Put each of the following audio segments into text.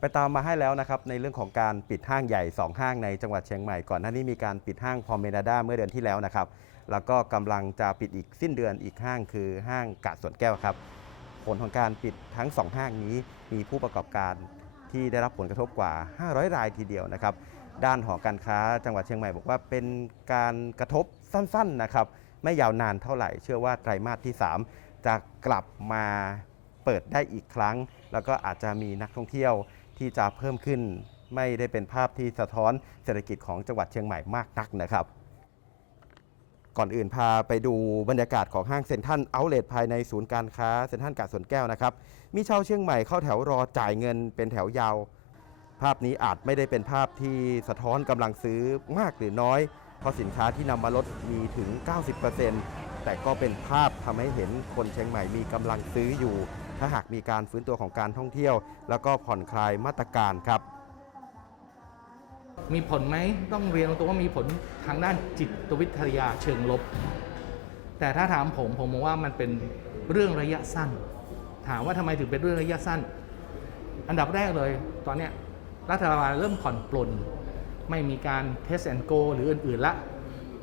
ไปตามมาให้แล้วนะครับในเรื่องของการปิดห้างใหญ่ 2 ห้างในจังหวัดเชียงใหม่ก่อนหน้านี้มีการปิดห้างพอมเมนาดาเมื่อเดือนที่แล้วนะครับแล้วก็กำลังจะปิดอีกสิ้นเดือนอีกห้างคือห้างกาดสวนแก้วครับผลของการปิดทั้ง 2 ห้างนี้มีผู้ประกอบการที่ได้รับผลกระทบกว่า 500 รายทีเดียวนะครับด้านหอการค้าจังหวัดเชียงใหม่บอกว่าเป็นการกระทบสั้นๆนะครับไม่ยาวนานเท่าไหร่ เชื่อว่าไตรมาสที่ 3 จะกลับมาเปิดได้อีกครั้ง แล้วก็อาจจะมีนักท่องเที่ยว ที่จะเพิ่มขึ้น ไม่ได้เป็นภาพที่สะท้อนเศรษฐกิจของจังหวัดเชียงใหม่มากนักนะครับ ก่อนอื่นพาไปดูบรรยากาศของห้างเซ็นทรัลเอาเลทภายในศูนย์การค้าเซ็นทรัลกาดสวนแก้วนะครับ มีชาวเชียงใหม่เข้าแถวรอจ่ายเงินเป็นแถวยาว ภาพนี้อาจไม่ได้เป็นภาพที่สะท้อนกำลังซื้อมากหรือน้อย เพราะสินค้าที่นำมาลดมีถึง 90%แต่ก็เป็นภาพทำให้เห็นคนเชียงใหม่มีกำลังซื้ออยู่ ถ้าหากมีการฟื้นตัวของการท่องเที่ยว แล้วก็ผ่อนคลายมาตรการครับมีผลไหมต้องเรียนตรงว่ามีผลทางด้านจิตวิทยาเชิงลบ แต่ถ้าถามผมผมมองว่ามันเป็นเรื่องระยะสั้น ถามว่าทำไมถึงเป็นเรื่องระยะสั้น อันดับแรกเลย ตอนนี้รัฐบาลเริ่มผ่อนปลนไม่มีการเทสแอนโกหรืออื่นๆละ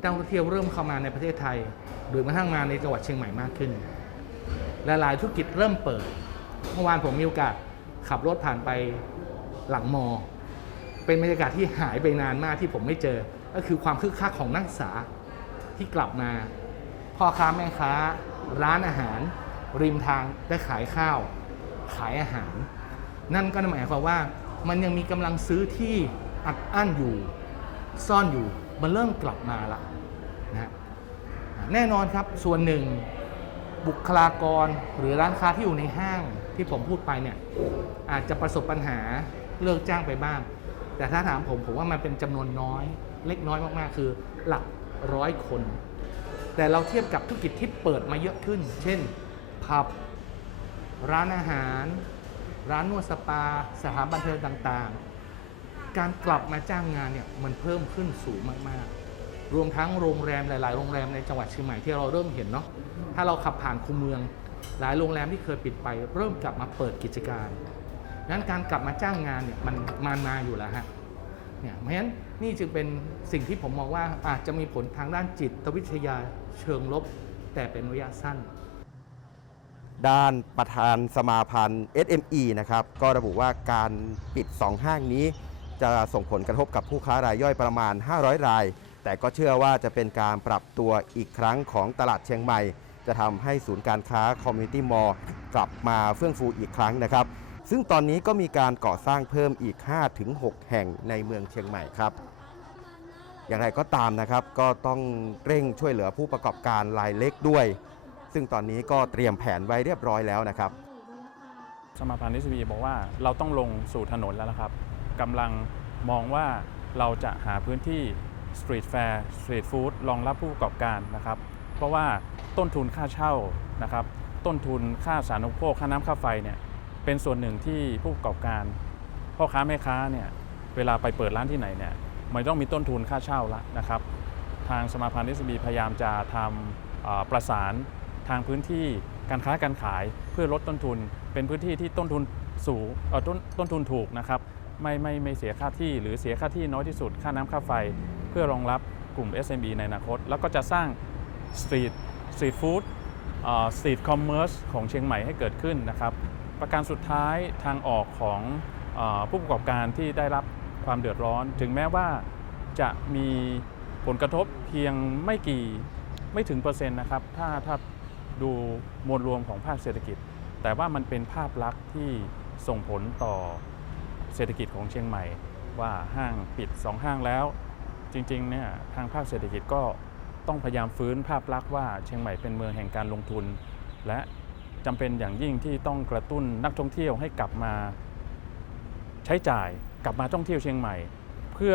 นักท่องเที่ยวเริ่มเข้ามาในประเทศไทย หรือกระทั่งมาในจังหวัดเชียงใหม่มากขึ้น หลายธุรกิจเริ่มเปิด เมื่อวานผมมีโอกาสขับรถผ่านไปหลังมอ เป็นบรรยากาศที่หายไปนานมากที่ผมไม่เจอ ก็คือความคึกคักของนักศึกษาที่กลับมาพ่อค้าแม่ค้า ร้านอาหาร ริมทางได้ขายข้าว ขายอาหาร นั่นก็หมายความว่ามันยังมีกำลังซื้อที่อัดอั้นอยู่ ซ่อนอยู่มันเริ่มกลับมาละนะแน่นอนครับส่วนหนึ่ง บุคลากรหรือร้านค้าที่อยู่ในห้างที่ผมพูดไปเนี่ยอาจจะประสบปัญหาเลิกจ้างไปบ้าง แต่ถ้าถามผมผมว่ามันเป็นจำนวนน้อย เล็กน้อยมากๆ คือหลักร้อยคน แต่เราเทียบกับธุรกิจที่เปิดมาเยอะขึ้น เช่นผับร้านอาหาร ร้านนวดสปา สถานบันเทิงต่างๆ การกลับมาจ้างงานเนี่ยมันเพิ่มขึ้นสูงมากๆ รวมทั้งโรงแรมหลาย ๆ โรงแรมในจังหวัดเชียงใหม่ที่เราเริ่มเห็นเนาะถ้าเราขับผ่านคูเมือง หลายโรงแรมที่เคยปิดไปเริ่มกลับมาเปิดกิจการนั้นการกลับมาจ้างงานเนี่ยมันมันมาอยู่แล้วฮะเนี่ยเพราะฉะนั้นนี่จึงเป็นสิ่งที่ผมมองว่าอาจจะมีผลทางด้านจิตวิทยาเชิงลบ แต่เป็นระยะสั้น ด้านประธานสมาพันธ์ SME นะครับก็ระบุว่าการปิด 2 ห้างนี้ จะส่งผลกระทบกับผู้ค้ารายย่อยประมาณ 500 ราย แต่ก็เชื่อว่าจะเป็นการปรับตัวอีกครั้งของตลาดเชียงใหม่ จะทำให้ศูนย์การค้าคอมมูนิตี้มอลล์กลับมาเฟื่องฟูอีกครั้งนะครับ ซึ่งตอนนี้ก็มีการก่อสร้างเพิ่มอีก 5-6 แห่งในเมืองเชียงใหม่ครับอย่างไรก็ตามนะครับก็ต้องเร่งช่วยเหลือผู้ประกอบการรายเล็กด้วย ซึ่งตอนนี้ก็เตรียมแผนไว้เรียบร้อยแล้วนะครับ สมาพันธ์นิสบีบอกว่าเราต้องลงสู่ถนนแล้วนะครับกำลังมองว่าเราจะหาพื้นที่ สตรีทแฟร์สตรีทฟู้ดรองรับผู้ประกอบการนะครับ เพราะว่าต้นทุนค่าเช่านะครับ ต้นทุนค่าสาธารณูปโภคค่าน้ำค่าไฟเนี่ยเป็นส่วนหนึ่งที่ผู้ประกอบการพ่อค้าแม่ค้าเนี่ยเวลาไปเปิดร้านที่ไหนเนี่ยมันต้องมีต้นทุนค่าเช่าละนะครับ ทางสมาพันธ์นิสบีพยายามจะทำประสานทางพื้นที่การค้าการขายเพื่อลดต้นทุน เป็นพื้นที่ที่ต้นทุนสูงต้นต้นทุนถูกนะครับ ไม่ไม่ไม่เสียค่าที่หรือเสียค่าที่น้อยที่สุดค่าน้ำค่าไฟ พื่อรองรับกลุ่ม SME ในอนาคต แล้วก็จะสร้างสตรีทสตรีทฟู้ดสตรีทคอมเมอร์สของเชียงใหม่ให้เกิดขึ้นนะครับ ประการสุดท้ายทางออกของอผู้ประกอบการที่ได้รับความเดือดร้อน ถึงแม้ว่าจะมีผลกระทบเพียงไม่กี่ไม่ถึงเปอร์เซ็นต์นะครับ ถ้าถ้าดูมวลรวมของภาคเศรษฐกิจ แต่ว่ามันเป็นภาพลักษณ์ที่ส่งผลต่อเศรษฐกิจของเชียงใหม่ ว่าห้างปิด 2 ห้างแล้ว จริงๆเนี่ยทางภาคเศรษฐกิจก็ต้องพยายามฟื้นภาพลักษณ์ว่าเชียงใหม่เป็นเมืองแห่งการลงทุน และจำเป็นอย่างยิ่งที่ต้องกระตุ้นนักท่องเที่ยวให้กลับมาใช้จ่ายกลับมาท่องเที่ยวเชียงใหม่ เพื่อ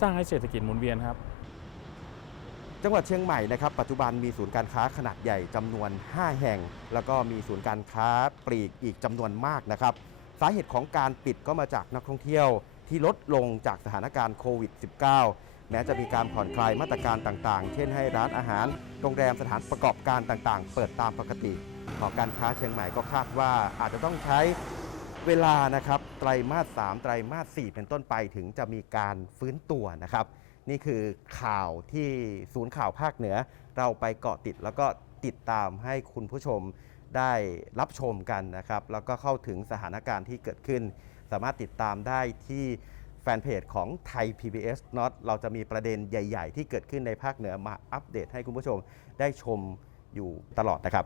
สร้างให้เศรษฐกิจหมุนเวียนครับ จังหวัดเชียงใหม่นะครับปัจจุบันมีศูนย์การค้าขนาดใหญ่จำนวน 5 แห่ง แล้วก็มีศูนย์การค้าปลีกอีกจำนวนมากนะครับ สาเหตุของการปิดก็มาจากนักท่องเที่ยว ที่ลดลงจากสถานการณ์โควิด -19 แม้จะมีการผ่อนคลายมาตรการต่างๆ เช่นให้ร้านอาหาร โรงแรมสถานประกอบการต่างๆ เปิดตามปกติ หอการค้าเชียงใหม่ก็คาดว่าอาจจะต้องใช้เวลานะครับไตรมาส 3 ไตรมาส 4 เป็นต้นไปถึงจะมีการฟื้นตัวนะครับ นี่คือข่าวที่ศูนย์ข่าวภาคเหนือ เราไปเกาะติดแล้วก็ติดตามให้คุณผู้ชมได้รับชมกันนะครับ แล้วก็เข้าถึงสถานการณ์ที่เกิดขึ้น สามารถติดตามได้ที่แฟนเพจของไทย PBS Not เราจะมีประเด็นใหญ่ ๆ ที่เกิดขึ้นในภาคเหนือมาอัปเดตให้คุณผู้ชมได้ชมอยู่ตลอดนะครับ